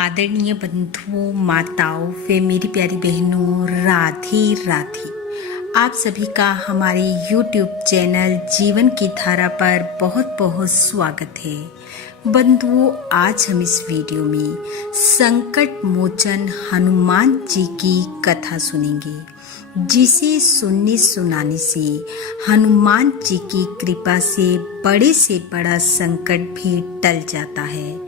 आदरणीय बंधुओं, माताओं व मेरी प्यारी बहनों, राधे राधे। आप सभी का हमारे YouTube चैनल जीवन की धारा पर बहुत बहुत स्वागत है। बंधुओं, आज हम इस वीडियो में संकट मोचन हनुमान जी की कथा सुनेंगे, जिसे सुनने सुनाने से हनुमान जी की कृपा से बड़े से बड़ा संकट भी टल जाता है।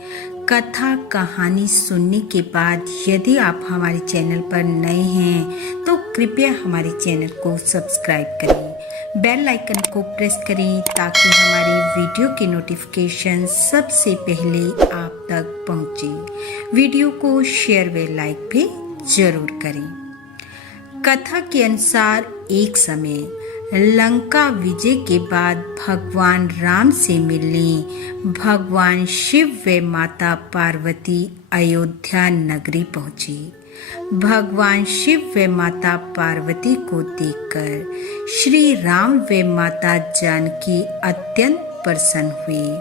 कथा कहानी सुनने के बाद यदि आप हमारे चैनल पर नए हैं तो कृपया हमारे चैनल को सब्सक्राइब करें, बेल आइकन को प्रेस करें ताकि हमारी वीडियो की नोटिफिकेशन सबसे पहले आप तक पहुंचे। वीडियो को शेयर व लाइक भी जरूर करें। कथा के अनुसार एक समय लंका विजय के बाद भगवान राम से मिलने भगवान शिव व माता पार्वती अयोध्या नगरी पहुंचे। भगवान शिव व माता पार्वती को देखकर श्री राम व माता जानकी अत्यंत प्रसन्न हुए।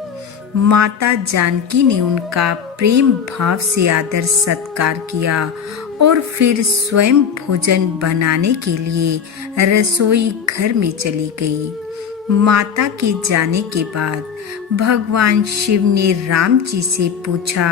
माता जानकी ने उनका प्रेम भाव से आदर सत्कार किया और फिर स्वयं भोजन बनाने के लिए रसोई घर में चली गई। माता के जाने के बाद भगवान शिव ने राम जी से पूछा,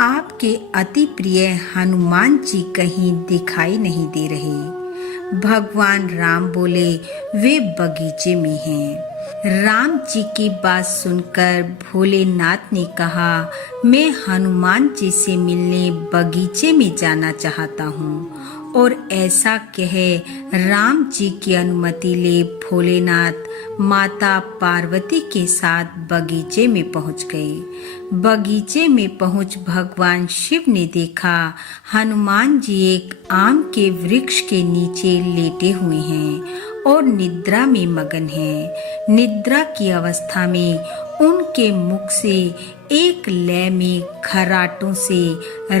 आपके अति प्रिय हनुमान जी कहीं दिखाई नहीं दे रहे। भगवान राम बोले, वे बगीचे में हैं। राम जी की बात सुनकर भोलेनाथ ने कहा, मैं हनुमान जी से मिलने बगीचे में जाना चाहता हूँ। और ऐसा कह राम जी की अनुमति ले भोलेनाथ माता पार्वती के साथ बगीचे में पहुँच गए। बगीचे में पहुँच भगवान शिव ने देखा हनुमान जी एक आम के वृक्ष के नीचे लेटे हुए हैं और निद्रा में मगन है। निद्रा की अवस्था में उनके मुख से एक लय में खराटों से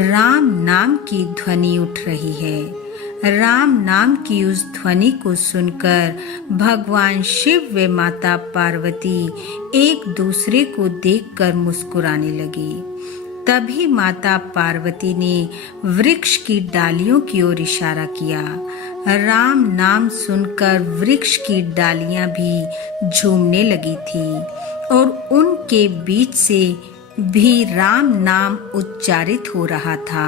राम नाम की ध्वनि उठ रही है। राम नाम की उस ध्वनि को सुनकर भगवान शिव व माता पार्वती एक दूसरे को देखकर मुस्कुराने लगी। तभी माता पार्वती ने वृक्ष की डालियों की ओर इशारा किया। राम नाम सुनकर वृक्ष की डालियां भी झूमने लगी थी और उनके बीच से भी राम नाम उच्चारित हो रहा था।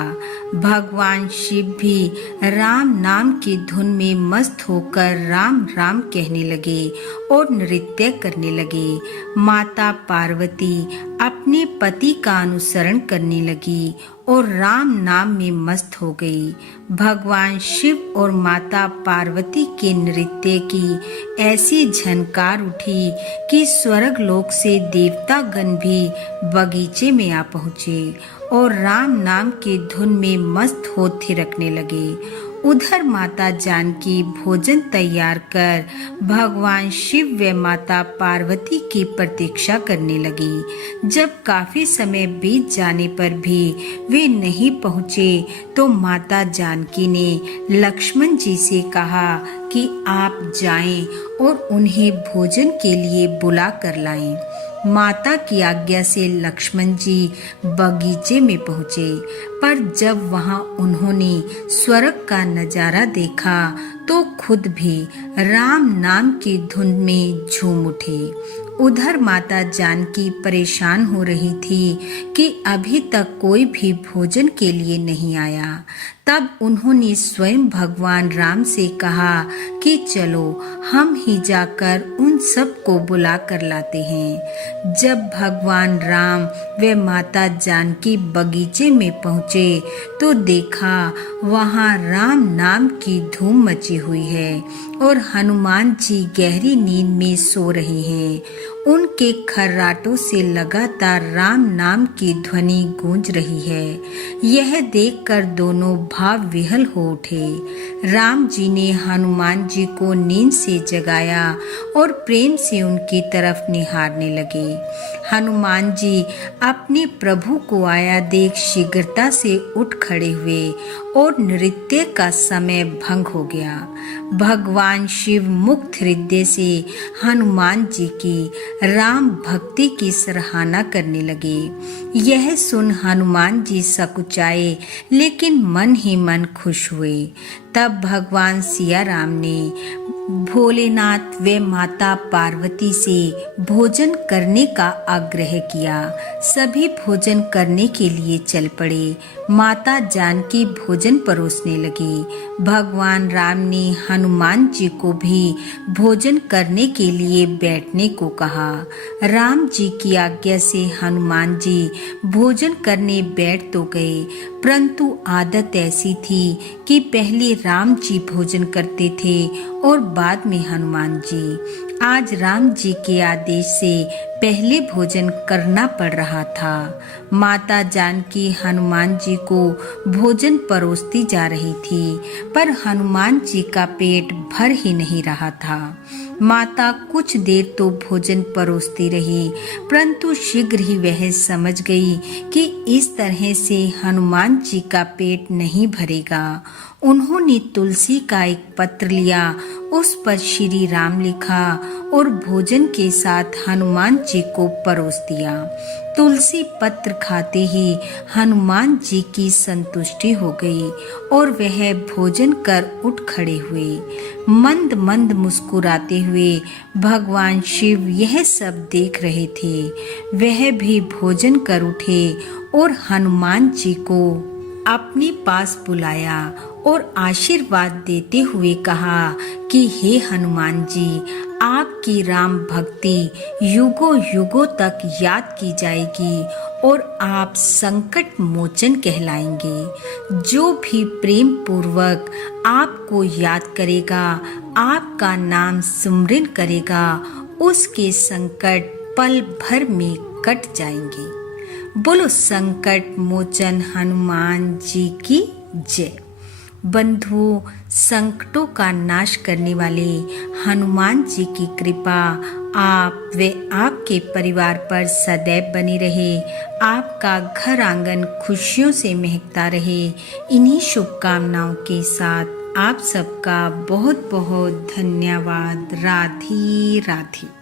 भगवान शिव भी राम नाम की धुन में मस्त होकर राम राम कहने लगे और नृत्य करने लगे। माता पार्वती अपने पति का अनुसरण करने लगी और राम नाम में मस्त हो गई। भगवान शिव और माता पार्वती के नृत्य की ऐसी झनकार उठी कि स्वर्ग लोक से देवता गण भी बगीचे में आ पहुँचे और राम नाम की धुन में मस्त हो थिरकने लगे। उधर माता जानकी भोजन तैयार कर भगवान शिव व माता पार्वती की प्रतीक्षा करने लगी। जब काफी समय बीत जाने पर भी वे नहीं पहुँचे तो माता जानकी ने लक्ष्मण जी से कहा कि आप जाएं और उन्हें भोजन के लिए बुला कर लाएं। माता की आज्ञा से लक्ष्मण जी बगीचे में पहुँचे, पर जब वहां उन्होंने स्वर्ग का नजारा देखा तो खुद भी राम नाम की धुन में झूम उठे। उधर माता जानकी परेशान हो रही थी कि अभी तक कोई भी भोजन के लिए नहीं आया। तब उन्होंने स्वयं भगवान राम से कहा कि चलो हम ही जाकर उन सब को बुला कर लाते हैं। जब भगवान राम व माता जानकी बगीचे में पहुँचे तो देखा वहाँ राम नाम की धूम मची हुई है और हनुमान जी गहरी नींद में सो रहे हैं। उनके खर्राटों से लगातार राम नाम की ध्वनि गूंज रही है। यह देखकर दोनों भाव विहल हो उठे। राम जी ने हनुमान जी को नींद से जगाया और प्रेम से उनकी तरफ निहारने लगे। हनुमान जी अपने प्रभु को आया देख शीघ्रता से उठ खड़े हुए और नृत्य का समय भंग हो गया। भगवान शिव मुक्त हृदय से हनुमान जी की राम भक्ति की सराहना करने लगे। यह सुन हनुमान जी सकुचाए, लेकिन मन ही मन खुश हुए। तब भगवान सिया राम ने भोलेनाथ व माता पार्वती से भोजन करने का आग्रह किया। सभी भोजन करने के लिए चल पड़े। माता जानकी भोजन परोसने लगी। भगवान राम ने हनुमान जी को भी भोजन करने के लिए बैठने को कहा। राम जी की आज्ञा से हनुमान जी भोजन करने बैठ तो गए, परंतु आदत ऐसी थी कि पहले राम जी भोजन करते थे और बाद में हनुमान जी। आज राम जी के आदेश से पहले भोजन करना पड़ रहा था। माता जानकी हनुमान जी को भोजन परोसती जा रही थी, पर हनुमान जी का पेट भर ही नहीं रहा था। माता कुछ देर तो भोजन परोसती रही, परंतु शीघ्र ही वह समझ गई कि इस तरह से हनुमान जी का पेट नहीं भरेगा। उन्होंने तुलसी का एक पत्र लिया, उस पर श्री राम लिखा और भोजन के साथ हनुमान जी को परोस दिया। तुलसी पत्र खाते ही हनुमान जी की संतुष्टि हो गई और वह भोजन कर उठ खड़े हुए। मंद मंद मुस्कुराते हुए भगवान शिव यह सब देख रहे थे। वह भी भोजन कर उठे और हनुमान जी को अपने पास बुलाया और आशीर्वाद देते हुए कहा कि हे हनुमान जी, आपकी राम भक्ति युगों युगों तक याद की जाएगी और आप संकट मोचन कहलाएंगे। जो भी प्रेम पूर्वक आपको याद करेगा, आपका नाम सुमरन करेगा, उसके संकट पल भर में कट जाएंगे। बोलो संकट मोचन हनुमान जी की जय। बंधुओं, संकटों का नाश करने वाले हनुमान जी की कृपा आप व आपके परिवार पर सदैव बनी रहे। आपका घर आंगन खुशियों से महकता रहे। इन्हीं शुभकामनाओं के साथ आप सबका बहुत बहुत धन्यवाद। राधे राधे।